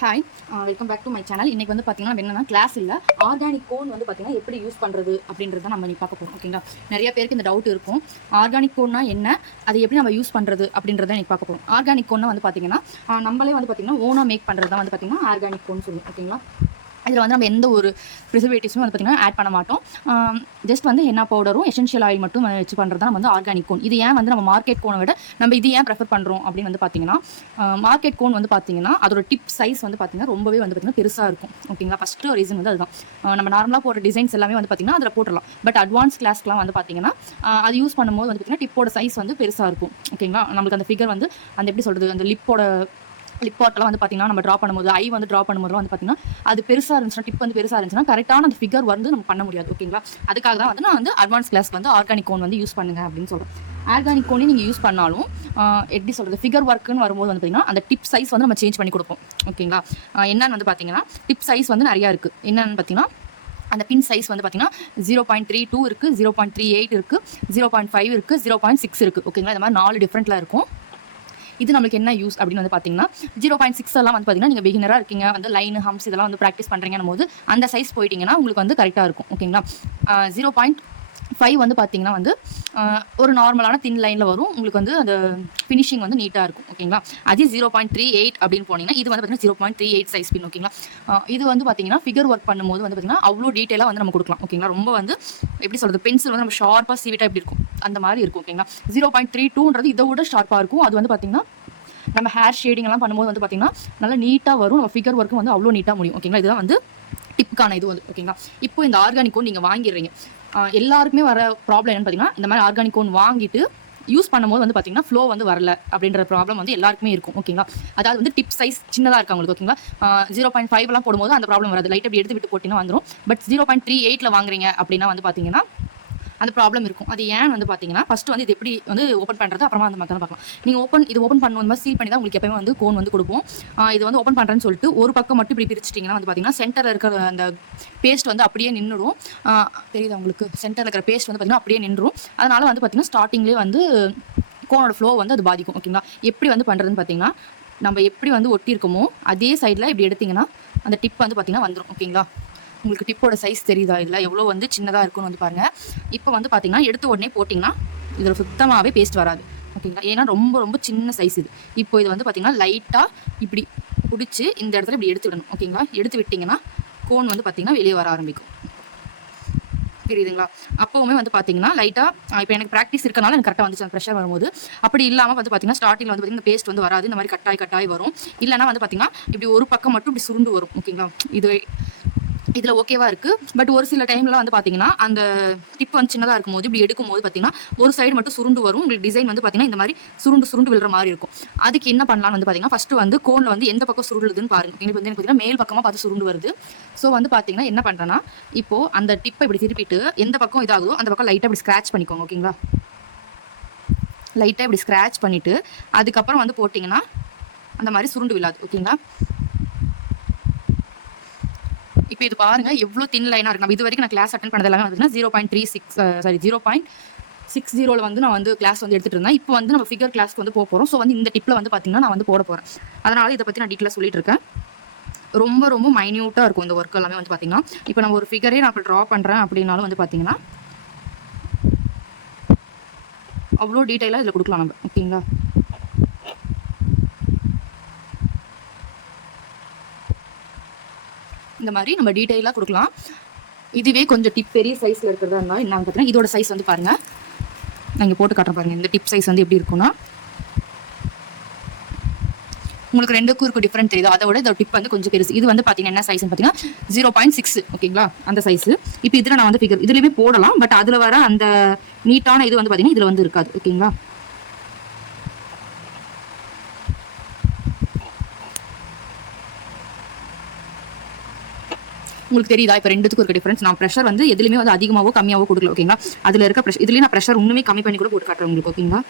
Hi, welcome back to my channel. இன்றைக்கி வந்து பார்த்திங்கன்னா என்னென்னா கிளாஸ் இல்லை, ஆர்கானிக் கோன் வந்து பார்த்திங்கன்னா எப்படி யூஸ் பண்ணுறது அப்படின்றத நம்ம இன்னைக்கு பார்க்க போகிறோம். ஓகேங்களா, நிறைய பேருக்கு இந்த டவுட் இருக்கும். ஆர்கானிக் கோன்னா என்ன, அதை எப்படி நம்ம யூஸ் பண்ணுறது அப்படின்றத இன்றைக்கி பார்க்க போகிறோம். ஆர்கானிக் கோன்னா வந்து பார்த்திங்கன்னா நம்மளே வந்து பார்த்திங்கன்னா ஓனாக மேக் பண்ணுறது தான் வந்து பார்த்திங்கன்னா ஆர்கானிக் கோன்னு சொல்லுவோம். ஓகேங்களா, இதில் வந்து நம்ம எந்த ஒரு ப்ரிசர்வேட்டிவ்ஸும் வந்து பார்த்திங்கன்னா ஆட் பண்ண மாட்டோம். ஜஸ்ட் வந்து ஹென்னா பவுடரும் எசென்ஷியல் ஆயில் மட்டும் வச்சு பண்ணுறது தான் வந்து ஆர்கானிக் கோன். இது ஏன் வந்து நம்ம மார்க்கெட் கோனை விட நம்ம இது ஏன் ப்ரெஃபர் பண்ணுறோம் அப்படின்னு வந்து பார்த்திங்கன்னா, மார்க்கெட் கோன் வந்து பார்த்திங்கன்னா அதோட டிப் சைஸ் வந்து பார்த்திங்கன்னா ரொம்பவே வந்து பார்த்திங்கன்னா பெருசாக இருக்கும். ஓகேங்களா, ஃபஸ்ட்டு ரீசன் வந்து அதுதான். நம்ம நார்மலாக போடுற டிசைன்ஸ் எல்லாமே வந்து பார்த்திங்கன்னா அதில் போட்டுடலாம். பட் அட்வான்ஸ் கிளாஸ்க்குலாம் வந்து பார்த்திங்கன்னா அது யூஸ் பண்ணும்போது வந்து பார்த்திங்கன்னா டிப்போட சைஸ் வந்து பெருசாக இருக்கும். ஓகேங்களா, நம்மளுக்கு அந்த ஃபிகர் வந்து அந்த எப்படி சொல்கிறது, அந்த லிப் பாட்டெல்லாம் வந்து பார்த்திங்கன்னா நம்ம ட்ரா பண்ணும்போது ஐ வந்து ட்ரா பண்ணும்போதுலாம் வந்து பார்த்திங்கன்னா அது பெருசாக இருந்துச்சுன்னா, டிப் வந்து பெருசாக இருந்துச்சுன்னா கரெக்டான அந்த ஃபிகர் வந்து நம்ம பண்ண முடியாது. ஓகேங்களா, அதுக்காக தான் வந்து நான் வந்து அட்வான்ஸ் கிளாஸ்க்கு வந்து ஆர்கானிக் கோன் வந்து யூஸ் பண்ணுங்க அப்படின்னு சொல்கிறேன். ஆர்கானிக் கோனே நீங்கள் யூஸ் பண்ணாலும் எப்படி சொல்கிறது, ஃபிகர் ஒர்க்குன்னு வரும்போது வந்து பார்த்திங்கன்னா அந்த டிப் சைஸ் வந்து நம்ம சேஞ்ச் பண்ணி கொடுப்போம். ஓகேங்களா, என்னென்னு வந்து பார்த்திங்கன்னா டிப் சைஸ் வந்து நிறையா இருக்குது. என்னென்னு பார்த்திங்கன்னா அந்த பின் சைஸ் வந்து பார்த்திங்கன்னா 0.32 இருக்குது, 0.38 இருக்குது, 0.5 இருக்குது, 0.6 இருக்குது. ஓகேங்களா, இந்த மாதிரி 4 டிஃப்ரெண்ட்டில் இருக்கும். இது நம்மளுக்கு என்ன யூஸ் அப்படின்னு வந்து பார்த்தீங்கன்னா 0.6 எல்லாம் வந்து பார்த்தீங்கன்னா நீங்கள் பிகினராக இருக்கீங்க, வந்து லைன் ஹம்ஸ் இதெல்லாம் வந்து ப்ராக்டிஸ் பண்ணுறீங்கன்னு போது அந்த சைஸ் போயிட்டீங்கன்னா உங்களுக்கு வந்து கரெக்டாக இருக்கும். ஓகேங்களா, 0.5 வந்து பார்த்தீங்கன்னா வந்து ஒரு நார்மலான தின் லைனில் வரும், உங்களுக்கு வந்து அந்த ஃபினிஷிங் வந்து நீட்டாக இருக்கும். ஓகேங்களா, அதே 0.38 அப்படின்னு போனீங்கன்னா இது வந்து பார்த்தீங்கன்னா 0.38 சைஸ் பின். ஓகேங்களா, இது வந்து பார்த்தீங்கன்னா ஃபிகர் ஒர்க் பண்ணும்போது வந்து பார்த்தீங்கன்னா அவ்வளோ டீட்டெயிலாக வந்து நம்ம கொடுக்கலாம். ஓகேங்களா, ரொம்ப வந்து எப்படி சொல்கிறது, பென்சில் வந்து நம்ம ஷார்ப்பாக சீவிட்டாக எப்படி இருக்கும் அந்த மாதிரி இருக்கும். ஓகேங்களா, 0.32ன்றது இதை விட ஷார்ப்பாக இருக்கும். அது வந்து பார்த்தீங்கன்னா நம்ம ஹேர் ஷேடிங் எல்லாம் பண்ணும்போது வந்து பார்த்தீங்கன்னா நல்லா நீட்டாக வரும், நம்ம ஃபிகர் ஒர்க்கும் வந்து அவ்வளோ நீட்டாக முடியும். ஓகேங்களா, இதுதான் வந்து டிப்புக்கான இது வந்து. ஓகேங்களா, இப்போ இந்த ஆர்கானிக் கோன் நீங்கள் வாங்கிடுறீங்க, எல்லாருக்குமே வர ப்ராப்ளம் என்னன்னு பார்த்தீங்கன்னா இந்த மாதிரி ஆர்கானிக் கோன் வாங்கிட்டு யூஸ் பண்ணும்போது வந்து பார்த்தீங்கன்னா ஃப்ளோ வந்து வரல அப்படின்ற ப்ராப்ளம் வந்து எல்லாருக்குமே இருக்கும். ஓகேங்களா, அதாவது வந்து டிப் சைஸ் சின்னதாக இருக்கு அவங்களுக்கு. ஓகேங்களா, 0.5 போடும்போது அந்த ப்ராப்ளம் வராது, லைட் அப்படி எடுத்து விட்டு போட்டிங்கன்னா வந்துடும். பட் 0.38 வாங்குறீங்க அப்படின்னா வந்து பார்த்தீங்கன்னா அந்த ப்ராப்ளம் இருக்கும். அது ஏன் வந்து பார்த்தீங்கன்னா ஃபஸ்ட்டு வந்து இது எப்படி வந்து ஓப்பன் பண்ணுறது, அப்புறமா அந்த மாதிரி பார்க்கலாம். நீங்கள் இது ஓப்பன் பண்ணும்போது சீல் பண்ணி தான் உங்களுக்கு எப்பவுமே வந்து கோன் வந்து கொடுப்போம். இது வந்து ஓப்பன் பண்ணுறேன்னு சொல்லிட்டு ஒரு பக்கம் மட்டும் இப்படி பிரிச்சிட்டிங்கன்னா வந்து பார்த்தீங்கன்னா சென்டரில் இருக்கிற அந்த பேஸ்ட் வந்து அப்படியே நின்றுடும். தெரியுது உங்களுக்கு, சென்டரில் இருக்கிற பேஸ்ட் வந்து பார்த்தீங்கன்னா அப்படியே நின்றுடும். அதனால் வந்து பார்த்தீங்கன்னா ஸ்டார்டிங்லேயே வந்து கோனோட ஃப்ளோ வந்து அது பாதிக்கும். ஓகேங்களா, எப்படி வந்து பண்ணுறதுன்னு பார்த்தீங்கன்னா நம்ம எப்படி வந்து ஒட்டியிருக்கோமோ அதே சைடில் இப்படி எடுத்திங்கன்னா அந்த டிப் வந்து பார்த்தீங்கன்னா வந்துடும். ஓகேங்களா, உங்களுக்கு டிப்போட சைஸ் தெரியுதா, இல்லை எவ்வளோ வந்து சின்னதாக இருக்குன்னு வந்து பாருங்கள். இப்போ வந்து பார்த்தீங்கன்னா எடுத்து உடனே போட்டிங்கன்னா இதில் சுத்தமாகவே பேஸ்ட் வராது. ஓகேங்களா, ஏன்னா ரொம்ப ரொம்ப சின்ன சைஸ் இது. இப்போ இது வந்து பார்த்தீங்கன்னா லைட்டாக இப்படி பிடிச்சி இந்த இடத்துல இப்படி எடுத்து விடணும். ஓகேங்களா, எடுத்து விட்டிங்கன்னா கோன் வந்து பார்த்தீங்கன்னா வெளியே வர ஆரம்பிக்கும். தெரியுதுங்களா, அப்போவுமே வந்து பார்த்தீங்கன்னா லைட்டாக இப்போ எனக்கு ப்ராக்டிஸ் இருக்கனால எனக்கு கரெக்டாக வந்துச்சு அந்த ப்ரெஷர் வரும்போது. அப்படி இல்லாமல் வந்து பார்த்தீங்கன்னா ஸ்டார்டிங்கில் வந்து பார்த்தீங்கன்னா பேஸ்ட் வந்து வராது, இந்த மாதிரி கட்டாய் வரும். இல்லைனா வந்து பார்த்தீங்கன்னா இப்படி ஒரு பக்கம் மட்டும் இப்படி சுருண்டு வரும். ஓகேங்களா, இதில் ஓகேவா இருக்குது. பட் ஒரு சில டைம்லாம் வந்து பார்த்தீங்கன்னா அந்த டிப் வந்து சின்னதாக இருக்கும்போது இப்படி எடுக்கும்போது பார்த்தீங்கன்னா ஒரு சைடு மட்டும் சுருண்டு வரும். உங்களுக்கு டிசைன் வந்து பார்த்தீங்கன்னா இந்த மாதிரி சுருண்டு விழுற மாதிரி இருக்கும். அதுக்கு என்ன பண்ணலாம்னு வந்து பார்த்தீங்கன்னா ஃபஸ்ட்டு வந்து கோனில் வந்து எந்த பக்கம் சுருளுதுன்னு பாருங்கள். எனக்கு வந்து பார்த்தீங்கன்னா மேல் பக்கமாக பார்த்து சுருண்டு வருது. ஸோ வந்து பார்த்தீங்கன்னா என்ன பண்ணுறேன்னா இப்போது அந்த டிப்பை இப்படி திருப்பிட்டு எந்த பக்கம் இதாகுதோ அந்த பக்கம் லைட்டாக இப்படி ஸ்க்ராட்ச் பண்ணிக்கோங்க. ஓகேங்களா, லைட்டாக இப்படி ஸ்க்ராட்ச் பண்ணிவிட்டு அதுக்கப்புறம் வந்து போட்டிங்கன்னா அந்த மாதிரி சுருண்டு விழாது. ஓகேங்களா, இப்போ இது பாருங்க எவ்வளோ தின் லைனாக இருக்கு. நம்ம இது வரைக்கும் நான் கிளாஸ் அட்டன் பண்ணது எல்லாமே வந்து 0.60 வந்து நான் வந்து கிளாஸ் வந்து எடுத்துகிட்டு இருந்தேன். இப்போ வந்து நம்ம ஃபிகர் கிளாஸ்க்கு வந்து போகிறோம். ஸோ வந்து இந்த டிப்பில் வந்து பார்த்தீங்கன்னா நான் வந்து போட போகிறேன். அதனால இதை பற்றி நான் டீட்டெயிலாக சொல்லிட்டு இருக்கேன். ரொம்ப ரொம்ப மைன்யூட்டாக இருக்கும் இந்த ஒர்க் எல்லாமே வந்து பார்த்தீங்கன்னா. இப்போ நம்ம ஒரு ஃபிகரே நான் இப்போ ட்ரா பண்ணுறேன் அப்படின்னாலும் வந்து பார்த்தீங்கன்னா அவ்வளோ டீட்டெயிலாக இதில் கொடுக்கலாம் நம்ம. ஓகேங்களா, இந்த மாதிரி நம்ம டீட்டெயிலாக கொடுக்கலாம். இதுவே கொஞ்சம் டிப் பெரிய சைஸில் இருக்கிறதா இருந்தால் என்ன பார்த்தீங்கன்னா இதோட சைஸ் வந்து பாருங்கள், நான் இங்கே போட்டு காட்டுறேன் பாருங்கள். இந்த டிப் சைஸ் வந்து எப்படி இருக்குன்னா உங்களுக்கு ரெண்டுக்கும் இருக்கும் டிஃப்ரெண்ட் தெரியுது. அதோட இந்த டிப் வந்து கொஞ்சம் பெருசு. இது வந்து பார்த்தீங்கன்னா என்ன சைஸ்ன்னு பார்த்தீங்கன்னா 0.6. ஓகேங்களா, அந்த சைஸு. இப்போ இதில் நான் வந்து ஃபிகர் இதுலேயுமே போடலாம். பட் அதில் வர அந்த நீட்டான இது வந்து பார்த்தீங்கன்னா இதில் வந்து இருக்காது. ஓகேங்களா, உங்களுக்கு தெரியுதா இப்போ ரெண்டுத்துக்கும் இருக்க டிஃபரன்ஸ். நான் ப்ரெஷர் வந்து எதுலையுமே வந்து அதிகமாகவோ கம்மியாகவோ கொடுக்கல. ஓகேங்களா, அதில் இருக்க ப்ரெஷர் இதுலேயே நான் ப்ரெஷர் இன்னுமே கம்மி பண்ணி கூட போட்டு காட்டுறேன் உங்களுக்கு. ஓகேங்களா,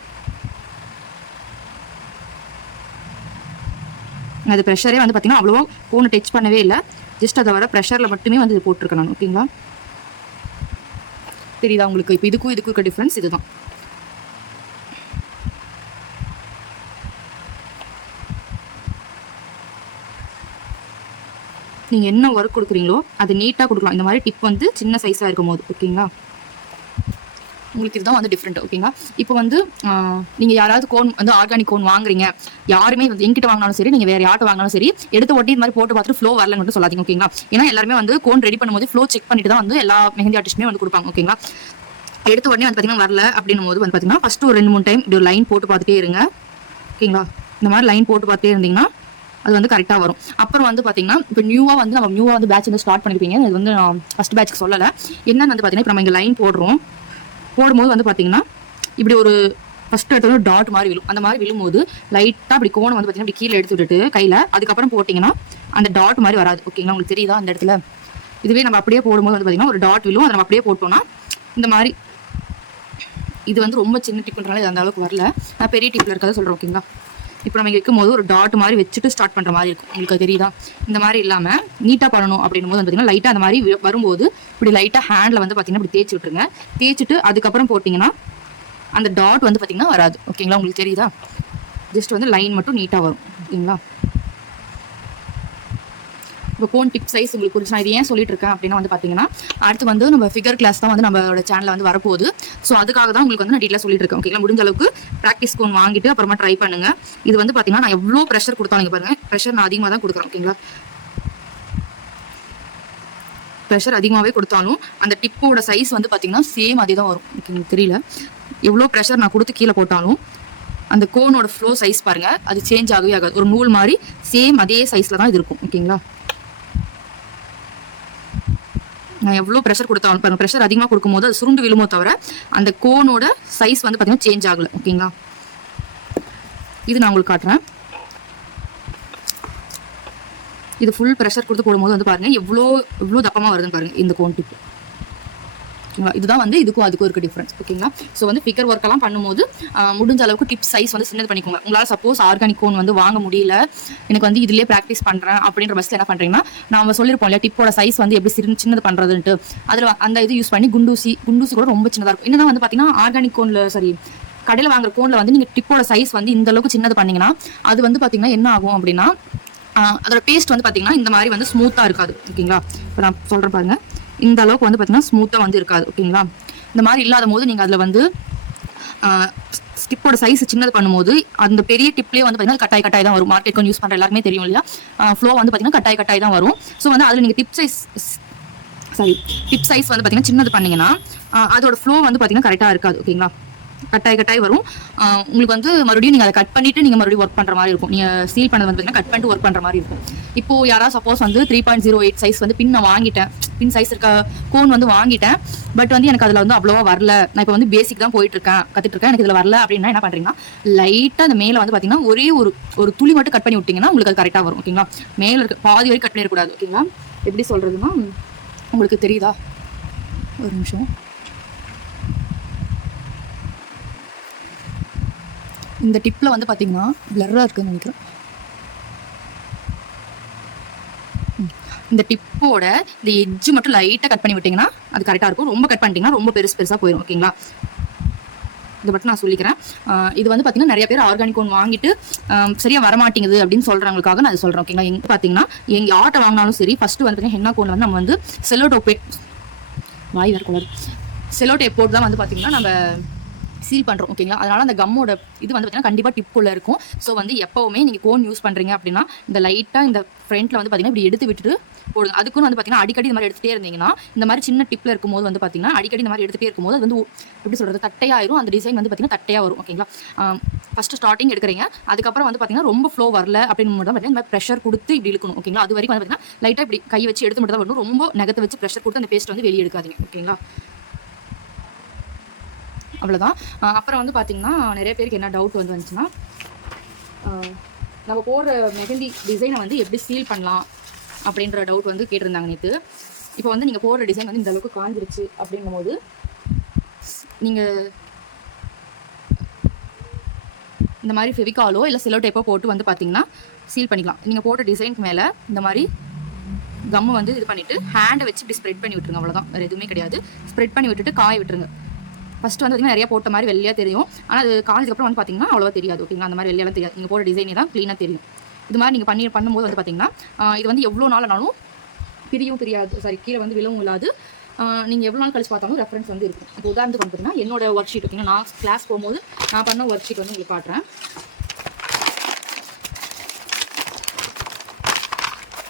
அது ப்ரெஷரே வந்து பார்த்தீங்கன்னா அவ்வளோ ஃபோனை டச் பண்ணவே இல்லை, ஜஸ்ட் அதை வர ப்ரெஷரில் மட்டுமே வந்து இது போட்டிருக்கேன் நான். ஓகேங்களா, தெரியுதா உங்களுக்கு, இப்போ இதுக்கும் இருக்க டிஃப்ரென்ஸ் இதுதான். நீங்கள் என்ன ஒர்க் கொடுக்குறீங்களோ அது நீட்டாக கொடுக்கலாம். இந்த மாதிரி டிப் வந்து சின்ன சைஸாக இருக்கும் போது ஓகேங்களா. உங்களுக்கு இதுதான் வந்து டிஃப்ரெண்ட் ஓகேங்களா. இப்போ வந்து நீங்கள் யாராவது கோன் வந்து ஆர்கானிக் கோன் வாங்குறீங்க, யாருமே வந்து எங்கிட்ட வாங்கினாலும் சரி, நீங்கள் வேறு யார்ட்ட வாங்கினாலும் சரி, எடுத்த ஒட்டி இந்த மாதிரி போட்டு பார்த்துட்டு ஃப்ளோ வரலன்னு மட்டும் சொல்லாதீங்க ஓகேங்களா. ஏன்னா எல்லாருமே வந்து கோன் ரெடி பண்ணும்போது ஃப்ளோ செக் பண்ணிட்டு தான் வந்து எல்லா மெஹந்தி ஆர்டிஸ்ட்டுமே வந்து கொடுப்பாங்க ஓகேங்களா. எடுத்த உடனே வந்து பார்த்தீங்கன்னா வரல அப்படின்னும் போது வந்து பார்த்தீங்கன்னா ஃபஸ்ட்டு ஒரு 2-3 டைம் இப்படி ஒரு லைன் போட்டு பார்த்துட்டே இருங்க ஓகேங்களா. இந்த மாதிரி லைன் போட்டு பார்த்துட்டே இருந்தீங்கன்னா அது வந்து கரெக்டாக வரும். அப்புறம் வந்து பார்த்தீங்கன்னா இப்போ நியூவாக வந்து பேட்ச் வந்து ஸ்டார்ட் பண்ணிருப்பீங்க. இது வந்து நான் ஃபஸ்ட் பேட்ச்க்கு சொல்லலை. என்னன்னு வந்து பார்த்தீங்கன்னா இப்போ நம்ம இங்கே லைன் போடும்போது வந்து பார்த்தீங்கன்னா இப்படி ஒரு ஃபஸ்ட்டு எடுத்து டாட் மாதிரி விழும். அந்த மாதிரி விழும்போது லைட்டாக அப்படி கோணம் வந்து பார்த்தீங்கன்னா இப்படி கீழே எடுத்து விட்டுட்டு கையில் அதுக்கப்புறம் போட்டிங்கன்னா அந்த டாட் மாதிரி வராது ஓகேங்களா. உங்களுக்கு தெரியுதா அந்த இடத்துல? இதுவே நம்ம அப்படியே போடும்போது வந்து பார்த்தீங்கன்னா ஒரு டாட் விழும். அதை நம்ம அப்படியே போட்டோம்னா இந்த மாதிரி. இது வந்து ரொம்ப சின்ன டிப்ன்றனால இது அந்த அளவுக்கு வரல. நான் பெரிய டிப்பில் இருக்கிறத சொல்கிறேன் ஓகேங்களா. இப்போ நம்ம இங்கே இருக்கும்போது ஒரு டாட் மாதிரி வச்சுட்டு ஸ்டார்ட் பண்ணுற மாதிரி இருக்கும். உங்களுக்கு தெரியுதா? இந்த மாதிரி இல்லாமல் நீட்டாக பண்ணணும் அப்படின்னும் போது பார்த்தீங்கன்னா லைட்டாக அந்த மாதிரி வரும்போது இப்படி லைட்டாக ஹேண்டில் வந்து பார்த்தீங்கன்னா இப்படி தேய்ச்சி விட்டுருங்க. தேய்ச்சிட்டு அதுக்கப்புறம் போட்டிங்கன்னா அந்த டாட் வந்து பார்த்தீங்கன்னா வராது ஓகேங்களா. உங்களுக்கு தெரியுதா? ஜஸ்ட் வந்து லைன் மட்டும் நீட்டாக வரும் ஓகேங்களா. இப்போ கோன் டிப் சைஸ் உங்களுக்கு புரிஞ்சு நான் இது ஏன் சொல்லிட்டு இருக்கேன் அப்படின்னா வந்து பார்த்தீங்கன்னா அடுத்து வந்து நம்ம ஃபிகர் கிளாஸ் தான் வந்து நம்மளோட சேனலில் வந்து வரப்போகுது. ஸோ அதுக்காக தான் உங்களுக்கு வந்து நான் டீட்டெயிலாக சொல்லிட்டு இருக்கேன் ஓகேங்களா. முடிஞ்ச அளவுக்கு ப்ராக்டிஸ் கோன் வாங்கிட்டு அப்புறமா ட்ரை பண்ணுங்க. இது வந்து பார்த்தீங்கன்னா நான் எவ்வளோ ப்ரெஷர் கொடுத்தாலும் பாருங்க, ப்ரெஷர் நான் அதிகமாக தான் கொடுக்குறேன் ஓகேங்களா. ப்ரெஷர் அதிகமாகவே கொடுத்தாலும் அந்த டிப்போட சைஸ் வந்து பார்த்தீங்கன்னா சேம் அதே தான் வரும் ஓகேங்களா. தெரியல எவ்வளோ ப்ரெஷர் நான் கொடுத்து கீழே போட்டாலும் அந்த கோனோட ஃப்ளோ சைஸ் பாருங்க அது சேஞ்ச் ஆகவே ஆகாது. ஒரு நூல் மாதிரி சேம் அதே சைஸில் தான் இது இருக்கும் ஓகேங்களா. நான் எவ்வளோ ப்ரெஷர் கொடுத்தாலும் பாருங்க, ப்ரெஷர் அதிகமாக கொடுக்கும்போது அது சுருண்டு விழுமோ தவிர அந்த கோனோட சைஸ் வந்து பார்த்தீங்கன்னா சேஞ்ச் ஆகலை ஓகேங்களா. இது நான் உங்களுக்கு காட்டுறேன். இது ஃபுல் ப்ரெஷர் கொடுத்து போடும்போது வந்து பாருங்க எவ்வளோ தப்பமாக வருதுன்னு பாருங்க இந்த கோன் டிப் ஓகேங்களா. இதுதான் வந்து இதுக்கும் அதுக்கும் இருக்க டிஃப்ரென்ஸ் ஓகேங்களா. ஸோ வந்து ஃபிகர் ஒர்க்கெல்லாம் பண்ணும்போது முடிஞ்ச அளவுக்கு டிப் சைஸ் வந்து சின்னது பண்ணிக்கோங்க. உங்களால் சப்போஸ் ஆர்கானிக் கோன் வந்து வாங்க முடியல, எனக்கு வந்து இதுலேயே ப்ராக்டிஸ் பண்ணுறேன் அப்படின்ற பஸ்ஸில் என்ன பண்ணுறீங்கன்னா நம்ம சொல்லியிருப்போம் இல்லையா டிப்போட சைஸ் வந்து எப்படி சின்னது பண்ணுறதுன்ட்டு, அதில் அந்த இது யூஸ் பண்ணி குண்டூசி கூட ரொம்ப சின்னதாக இருக்கும். என்னன்னா வந்து பார்த்தீங்கன்னா ஆர்கானிக் கோனில் சரி கடையில் வாங்குற கோனில் வந்து நீங்கள் டிப்போட சைஸ் வந்து இந்த அளவுக்கு சின்னது பண்ணிங்கன்னா அது வந்து பார்த்தீங்கன்னா என்ன ஆகும் அப்படின்னா அதோட பேஸ்ட் வந்து பார்த்தீங்கன்னா இந்த மாதிரி வந்து ஸ்மூத்தாக இருக்காது ஓகேங்களா. இப்போ நான் சொல்கிறேன் பாருங்கள், இந்த அளவுக்கு வந்து பார்த்தீங்கன்னா ஸ்மூத்தாக வந்து இருக்காது ஓகேங்களா. இந்த மாதிரி இல்லாத போது நீங்கள் அதில் வந்து டிப்போட சைஸ் சின்னது பண்ணும்போது அந்த பெரிய டிப்லேயே வந்து பார்த்தீங்கன்னா கட்டாய் தான் வரும். மார்க்கெட் யூஸ் பண்ணுற எல்லாருமே தெரியும் இல்லையா. ஃப்ளோ வந்து பார்த்தீங்கன்னா கட்டாய் தான் வரும். ஸோ வந்து அதில் நீங்கள் டிப் சைஸ் வந்து பார்த்தீங்கன்னா சின்னது பண்ணிங்கன்னா அதோட ஃப்ளோ வந்து பார்த்தீங்கன்னா கரெக்டாக இருக்காது ஓகேங்களா. கட்டாய் வரும். உங்களுக்கு வந்து மறுபடியும் நீங்கள் அதை கட் பண்ணிவிட்டு நீங்கள் மறுபடியும் ஒர்க் பண்ணுற மாதிரி இருக்கும். நீங்கள் சீல் பண்ணது வந்து பார்த்தீங்கன்னா கட் பண்ணிட்டு ஒர்க் பண்ணுற மாதிரி இருக்கும். இப்போது யாராவது சப்போஸ் வந்து 3.08 சைஸ் வந்து பின் நான் வாங்கிட்டேன், பின் சைஸ் இருக்க கோன் வந்து வாங்கிட்டேன், பட் வந்து எனக்கு அதில் வந்து அவ்வளோவா வரல, நான் இப்போ வந்து பேசிக் தான் கற்றுட்டு இருக்கேன், எனக்கு இதில் வரல அப்படின்னா என்ன பண்ணுறீங்கன்னா லைட்டாக அந்த மேலே வந்து பார்த்தீங்கன்னா ஒரே ஒரு துளி மட்டும் கட் பண்ணி விட்டிங்கன்னா உங்களுக்கு அது கரெக்டாக வரும் ஓகேங்களா. மேலே இருக்க பாதி வரைக்கும் கட் பண்ணிடக்கூடாது ஓகேங்களா. எப்படி சொல்கிறதுன்னா உங்களுக்கு தெரியுதா? ஒரு நிமிஷம். இந்த டிப்பில் வந்து பார்த்தீங்கன்னா பிளர்ராக இருக்குதுன்னு நினைக்கிறேன். இந்த டிப்போட இந்த எட்ஜு மட்டும் லைட்டாக கட் பண்ணி விட்டிங்கன்னா அது கரெக்டாக இருக்கும். ரொம்ப கட் பண்ணிட்டீங்கன்னா ரொம்ப பெருசாக போயிடும் ஓகேங்களா. இதை மட்டும் நான் சொல்லிக்கிறேன். இது வந்து பார்த்தீங்கன்னா நிறைய பேர் ஆர்கானிக் கோன் வாங்கிட்டு சரியாக வரமாட்டேங்குது அப்படின்னு சொல்கிறவங்களுக்காக நான் சொல்கிறேன் ஓகேங்களா. எங்கே பார்த்தீங்கன்னா எங்கள் ஆட்டை வாங்கினாலும் சரி ஃபஸ்ட்டு வந்து ஹென்னா கோன் வந்து நம்ம வந்து செல்லோ டேப் போட்டு தான் வந்து பார்த்தீங்கன்னா நம்ம சீல் பண்ணுறோம் ஓகேங்களா. அதனால் அந்த கம்மோட இது வந்து பார்த்தீங்கன்னா கண்டிப்பாக டிப்புக்குள்ளே இருக்கும். ஸோ வந்து எப்போவுமே நீங்கள் கோன் யூஸ் பண்ணுறீங்க அப்படின்னா இந்த லைட்டாக இந்த ஃப்ரண்ட்டில் வந்து பார்த்தீங்கன்னா இப்படி எடுத்து விட்டுட்டு போடுங்க. அதுக்குன்னு வந்து பார்த்தீங்கன்னா அடிக்கடி இந்த மாதிரி எடுத்துகிட்டே இருந்தீங்கன்னா இந்த மாதிரி சின்ன டிப்பில் இருக்கும்போது வந்து பார்த்தீங்கன்னா அடிக்கடி இந்த மாதிரி எடுத்துகிட்டே இருக்கும்போது அது வந்து எப்படி சொல்கிறது தட்டையாயிரும். அந்த டிசைன் வந்து பார்த்தீங்கன்னா தட்டையாக வரும் ஓகேங்களா. ஃபஸ்ட்டு ஸ்டார்டிங் எடுக்கிறீங்க, அதுக்கப்புறம் வந்து பார்த்தீங்கன்னா ரொம்ப ஃப்ளோ வரல அப்படின்னு மட்டும் பார்த்தீங்கன்னா இந்த மாதிரி ப்ரெஷர் கொடுத்து இப்படி இழுக்கணும் ஓகேங்களா. அது வரைக்கும் வந்து பார்த்தீங்கன்னா லைட்டாக இப்படி கை வச்சு எடுத்து மட்டும் தான் வரணும். ரொம்ப நகத்தை வச்சு ப்ரெஷர் கொடுத்து அந்த பேஸ்ட் வந்து வெளியே எடுக்காதீங்க ஓகேங்களா. அவ்வளோதான். அப்புறம் வந்து பார்த்திங்கன்னா நிறைய பேருக்கு என்ன டவுட் வந்து வந்துச்சுன்னா நம்ம போடுற மெஹந்தி டிசைனை வந்து எப்படி சீல் பண்ணலாம் அப்படின்ற டவுட் வந்து கேட்டிருந்தாங்க நேற்று. இப்போ வந்து நீங்கள் போடுற டிசைன் வந்து இந்த அளவுக்கு காஞ்சிருச்சு அப்படிங்கும் போது நீங்கள் இந்த மாதிரி ஃபெவிகாலோ இல்லை செல்லோ டேப்போ போட்டு வந்து பார்த்தீங்கன்னா சீல் பண்ணிக்கலாம். நீங்கள் போடுற டிசைனுக்கு மேலே இந்த மாதிரி கம்மு வந்து இது பண்ணிவிட்டு ஹேண்டை வச்சு இப்படி ஸ்ப்ரெட் பண்ணி விட்டுருங்க. அவ்வளோதான், வேறு எதுவுமே கிடையாது. ஸ்ப்ரெட் பண்ணி விட்டுட்டு காய விட்டுருங்க. ஃபஸ்ட்டு வந்து பார்த்திங்கன்னா நிறைய போட்ட மாதிரி வெள்ளையாக தெரியும், ஆனால் அது காலேஜுக்கப்புறம் வந்து பார்த்திங்கன்னா அவ்வளோவா தெரியாது ஓகேங்களா. அந்த மாதிரி வெள்ளையெல்லாம் தெரியாது, நீங்கள் போட டிசைனே தான் க்ளீனாக தெரியும். இது மாதிரி நீங்கள் பண்ணும்போது வந்து பார்த்திங்கன்னா இது வந்து எவ்வளோ நாள் ஆனாலும் பிரியும் பிரியாது, சாரி கீழே வந்து விழவும் இல்லாது. நீங்கள் எவ்வளோ நாள் கழிச்சு பார்த்தாலும் ரெஃபரன்ஸ் வந்து இருக்கும். இப்போ உதாரணத்துக்கு வந்து பார்த்தீங்கன்னா என்னோட ஒர்க் ஷீட் ஓகேங்களா, நான் கிளாஸ் போகும்போது நான் பண்ண ஒர்க் ஷீட் வந்து உங்களுக்கு காட்டுறேன்.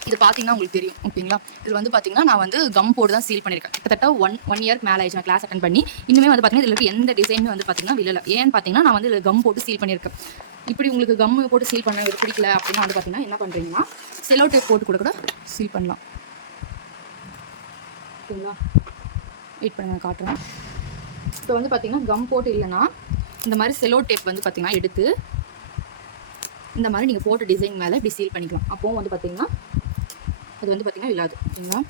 இது பார்த்தீங்கன்னா உங்களுக்கு தெரியும் ஓகேங்களா. இது வந்து பார்த்தீங்கன்னா நான் வந்து கம் போட்டு தான் சீல் பண்ணியிருக்கேன். கிட்டத்தட்ட ஒன் இயர்க்கு மேலே ஆயிடுச்சு நான் கிளாஸ் அட்டன் பண்ணி. இன்னுமே வந்து பார்த்தீங்கன்னா இதில் எந்த டிசைனுமே வந்து பார்த்தீங்கன்னா விழல. ஏன்னு பார்த்தீங்கன்னா நான் வந்து இதில் கம் போட்டு சீல் பண்ணியிருக்கேன். இப்படி உங்களுக்கு கம் போட்டு சீல் பண்ண பிடிக்கல அப்படின்னா வந்து பார்த்தீங்கன்னா என்ன பண்ணுறீங்கன்னா செலோ டேப் போட்டு கூட சீல் பண்ணலாம் ஓகேங்களா. வெயிட் பண்ணுங்க காட்டுறேன். இப்போ வந்து பார்த்தீங்கன்னா கம் போட்டு இல்லைன்னா இந்த மாதிரி செலோ டேப் வந்து பார்த்தீங்கன்னா எடுத்து இந்த மாதிரி நீங்கள் போட்ட டிசைன் மேலே இப்படி சீல் பண்ணிக்கலாம். அப்போவும் வந்து பார்த்தீங்கன்னா அது வந்து பார்த்தீங்கன்னா இல்லாது ஓகேங்களா.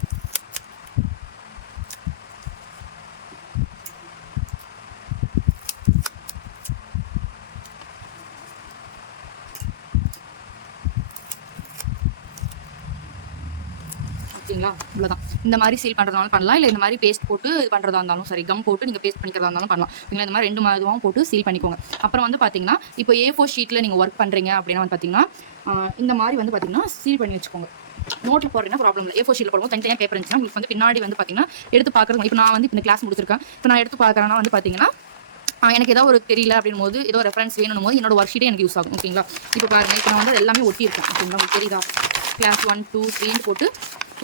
ஓகேங்களா, இவ்வளோதான். இந்த மாதிரி சீல் பண்ணுறதாலும் பண்ணலாம், இல்லை இந்த மாதிரி பேஸ்ட் போட்டு இது பண்ணுறதா இருந்தாலும் சரி, கம் போட்டு நீங்கள் பேஸ்ட் பண்ணிக்கிறதா இருந்தாலும் பண்ணலாம் ஓகேங்களா. இந்த மாதிரி 2 இதுவும் போட்டு சீல் பண்ணிக்கோங்க. அப்புறம் வந்து பார்த்தீங்கன்னா இப்போ A4 ஷீட்டில் நீங்கள் ஒர்க் பண்ணுறீங்க அப்படின்னா வந்து பார்த்தீங்கன்னா இந்த மாதிரி வந்து பார்த்தீங்கன்னா சீல் பண்ணி வச்சுக்கோங்க. நோட்டில் போடுறீங்கன்னா ப்ராப்ளம் இல்லை. A4 ஷீட்டில் போடும்போது தனித்தனியாக பேப்பர் இருந்துச்சுன்னா உங்களுக்கு வந்து பின்னாடி வந்து பார்த்தீங்கன்னா எடுத்து பார்க்குறது. இப்போ நான் வந்து இந்த கிளாஸ் முடிச்சிருக்கேன், இப்போ நான் எடுத்து பார்க்குறேன்னா வந்து பார்த்தீங்கன்னா எனக்கு ஏதோ ஒரு தெரியல அப்படின் போது ஏதோ ரெஃபரன்ஸ் வேணும் போது என்னோட ஒர்க் ஷீட்டே எனக்கு யூஸ் ஆகும் ஓகேங்களா. இப்போ பாருங்கள், இப்போ நான் வந்து எல்லாமே ஒட்டியிருக்கேன் ஓகேங்களா. உங்களுக்கு தெரியுதா, கிளாஸ் 1 2 3 போட்டு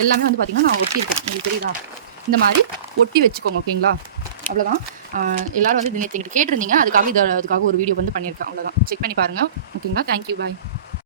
எல்லாமே வந்து பார்த்தீங்கன்னா நான் ஒட்டியிருக்கேன். உங்களுக்கு தெரியுதா, இந்த மாதிரி ஒட்டி வச்சுக்கோங்க ஓகேங்களா. அவ்வளோதான். எல்லோரும் வந்து நேற்று எங்கிட்ட கேட்டிருந்தீங்க, அதுக்காக ஒரு வீடியோ வந்து பண்ணியிருக்கேன். அவ்வளோதான். செக் பண்ணி பாருங்கள் ஓகேங்களா. தேங்க்யூ, பாய்.